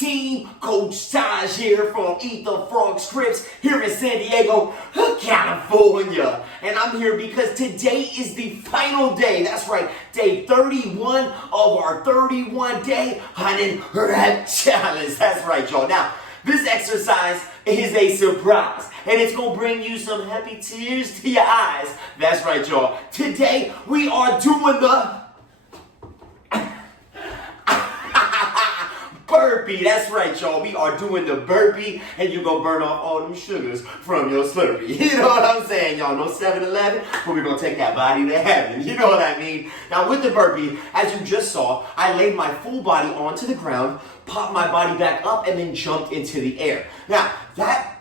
team? Coach Taj here from ETFF Scripps here in San Diego, California. And I'm here because today is the final day. That's right, day 31 of our 31-day 100 rep challenge. That's right, y'all. Now, this exercise is a surprise, and it's going to bring you some happy tears to your eyes. That's right, y'all. Today, we are doing the burpee. That's right, y'all. We are doing the burpee, and you're going to burn off all them sugars from your Slurpee. You know what I'm saying, y'all? No 7-Eleven, but we're going to take that body to heaven. You know what I mean? Now, with the burpee, as you just saw, I laid my full body onto the ground, popped my body back up, and then jumped into the air. Now, that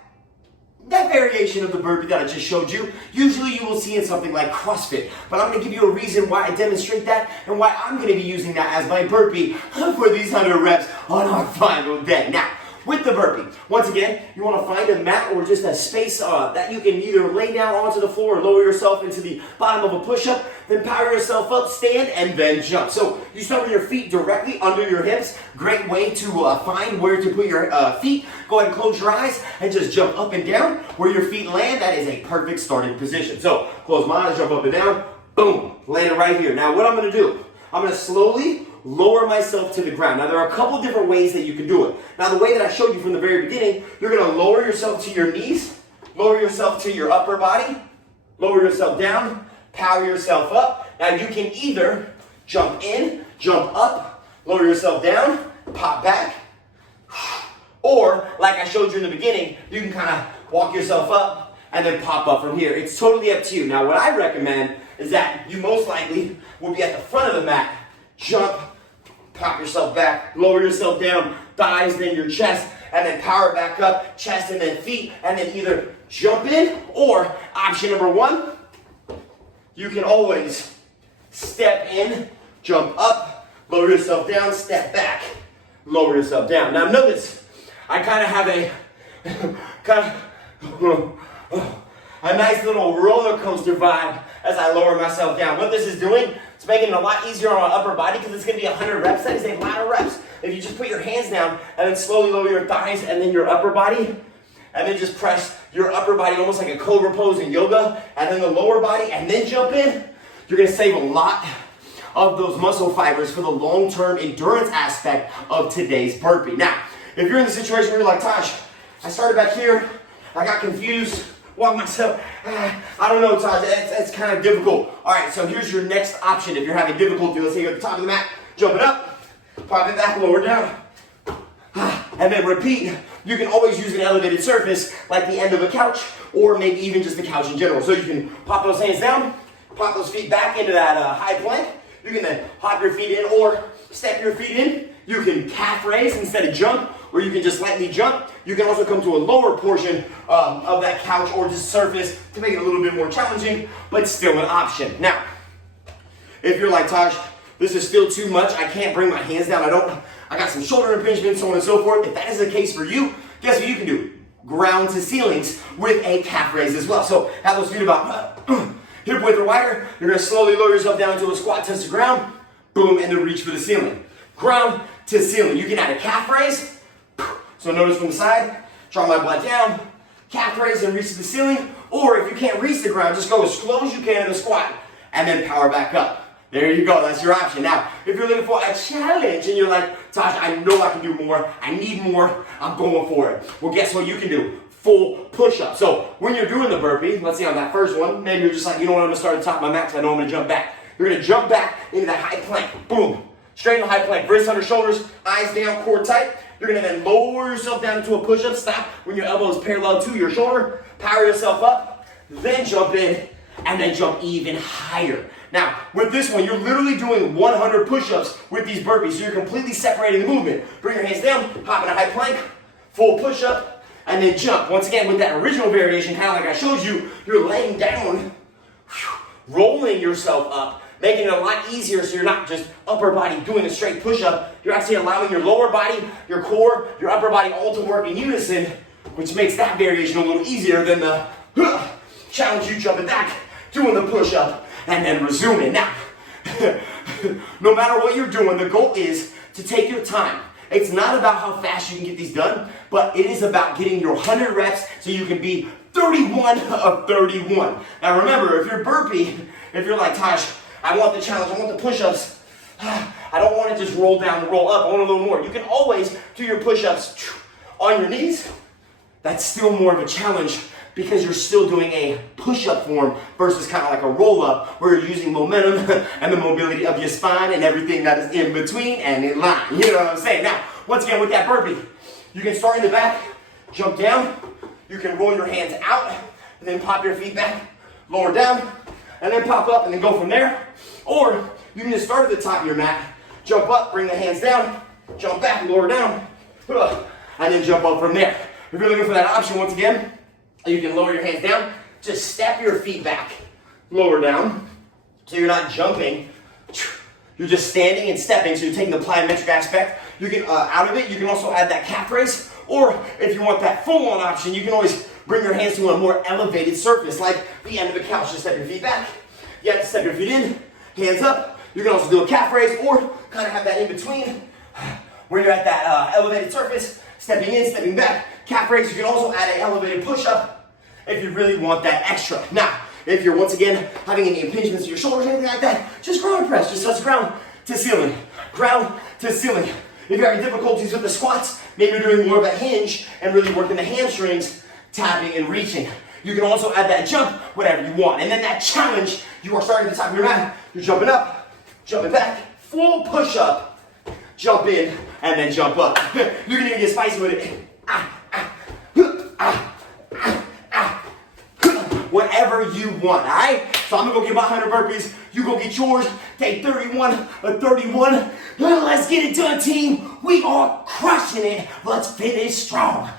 variation of the burpee that I just showed you, usually you will see in something like CrossFit. But I'm going to give you a reason why I demonstrate that and why I'm going to be using that as my burpee for these 100 reps on our final day. Now, with the burpee, once again, you want to find a mat or just a space that you can either lay down onto the floor or lower yourself into the bottom of a push-up, then power yourself up, stand, and then jump. So you start with your feet directly under your hips. Great way to find where to put your feet. Go ahead and close your eyes and just jump up and down. Where your feet land, that is a perfect starting position. So close my eyes, jump up and down, boom, land it right here. Now what I'm going to do, I'm going to slowly lower myself to the ground. Now, there are a couple different ways that you can do it. Now, the way that I showed you from the very beginning, you're going to lower yourself to your knees, lower yourself to your upper body, lower yourself down, power yourself up. Now, you can either jump in, jump up, lower yourself down, pop back, or, like I showed you in the beginning, you can kind of walk yourself up and then pop up from here. It's totally up to you. Now, what I recommend is that you most likely will be at the front of the mat, jump, pop yourself back, lower yourself down, thighs, then your chest, and then power back up, chest and then feet, and then either jump in, or option number one, you can always step in, jump up, lower yourself down, step back, lower yourself down. Now notice, I kind of have a nice little roller coaster vibe as I lower myself down. What this is doing, it's making it a lot easier on my upper body because it's going to be 100 reps. That is a lot of reps. If you just put your hands down and then slowly lower your thighs and then your upper body, and then just press your upper body almost like a cobra pose in yoga, and then the lower body, and then jump in, you're going to save a lot of those muscle fibers for the long-term endurance aspect of today's burpee. Now, if you're in the situation where you're like, Taj, I started back here, I got confused, walk myself, I don't know, Taj, it's kind of difficult. All right, so here's your next option. If you're having difficulty, let's say you're at the top of the mat, jump it up, pop it back, lower down, and then repeat. You can always use an elevated surface like the end of a couch or maybe even just the couch in general. So you can pop those hands down, pop those feet back into that high plank. You can then hop your feet in or step your feet in. You can calf raise instead of jump, or you can just lightly jump. You can also come to a lower portion of that couch or just surface to make it a little bit more challenging, but still an option. Now, if you're like, Taj, this is still too much, I can't bring my hands down, I got some shoulder impingement, so on and so forth. If that is the case for you, guess what you can do? Ground to ceilings with a calf raise as well. So have those feet about hip width or wider. You're gonna slowly lower yourself down to a squat, touch the ground, boom, and then reach for the ceiling. Ground to ceiling. You can add a calf raise. So notice from the side, draw my butt down, calf raise and reach to the ceiling. Or if you can't reach the ground, just go as slow as you can in the squat and then power back up. There you go, that's your option. Now, if you're looking for a challenge and you're like, Taj, I know I can do more, I need more, I'm going for it. Well, guess what you can do? Full push-up. So when you're doing the burpee, let's see on that first one, maybe you're just like, you know what, I'm gonna start at the top of my mat because I know I'm gonna jump back. You're gonna jump back into that high plank, boom. Straight in the high plank, wrists under shoulders, eyes down, core tight. You're gonna then lower yourself down into a push-up, stop when your elbow is parallel to your shoulder, power yourself up, then jump in, and then jump even higher. Now, with this one, you're literally doing 100 push-ups with these burpees, so you're completely separating the movement. Bring your hands down, hop in a high plank, full push-up, and then jump. Once again, with that original variation, kind of like I showed you, you're laying down, rolling yourself up, making it a lot easier so you're not just upper body doing a straight push-up. You're actually allowing your lower body, your core, your upper body all to work in unison, which makes that variation a little easier than the challenge you jumping back, doing the push-up, and then resuming. Now, no matter what you're doing, the goal is to take your time It's not about how fast you can get these done, but it is about getting your 100 reps so you can be 31 of 31. Now remember, if you're burpee, if you're like, Taj, I want the challenge, I want the push-ups, I don't want to just roll down and roll up, I want a little more. You can always do your push-ups on your knees. That's still more of a challenge because you're still doing a push-up form versus kind of like a roll-up where you're using momentum and the mobility of your spine and everything that is in between and in line. You know what I'm saying? Now, once again, with that burpee, you can start in the back, jump down, you can roll your hands out, and then pop your feet back, lower down, and then pop up and then go from there. Or you can just start at the top of your mat, jump up, bring the hands down, jump back, lower down, and then jump up from there. If you're looking for that option, once again, you can lower your hands down, just step your feet back, lower down, so you're not jumping, you're just standing and stepping, so you're taking the plyometric aspect. You can, out of it, you can also add that calf raise, or if you want that full-on option, you can always bring your hands to a more elevated surface, like the end of a couch. Just step your feet back, you have to step your feet in, hands up. You can also do a calf raise, or kind of have that in between, where you're at that elevated surface, stepping in, stepping back, calf raise. You can also add an elevated push-up if you really want that extra. Now, if you're once again having any impingements in your shoulders or anything like that, just ground press, just touch ground to ceiling, ground to ceiling. If you're having difficulties with the squats, maybe you're doing more of a hinge and really working the hamstrings, tapping and reaching. You can also add that jump, whatever you want. And then that challenge, you are starting at the top of your mat, you're jumping up, jumping back, full push-up, jump in, and then jump up. You can even get spicy with it. Whatever you want, all right? So I'm gonna go get my 100 burpees. You go get yours. Take 31 or 31. Let's get it done, team. We are crushing it. Let's finish strong.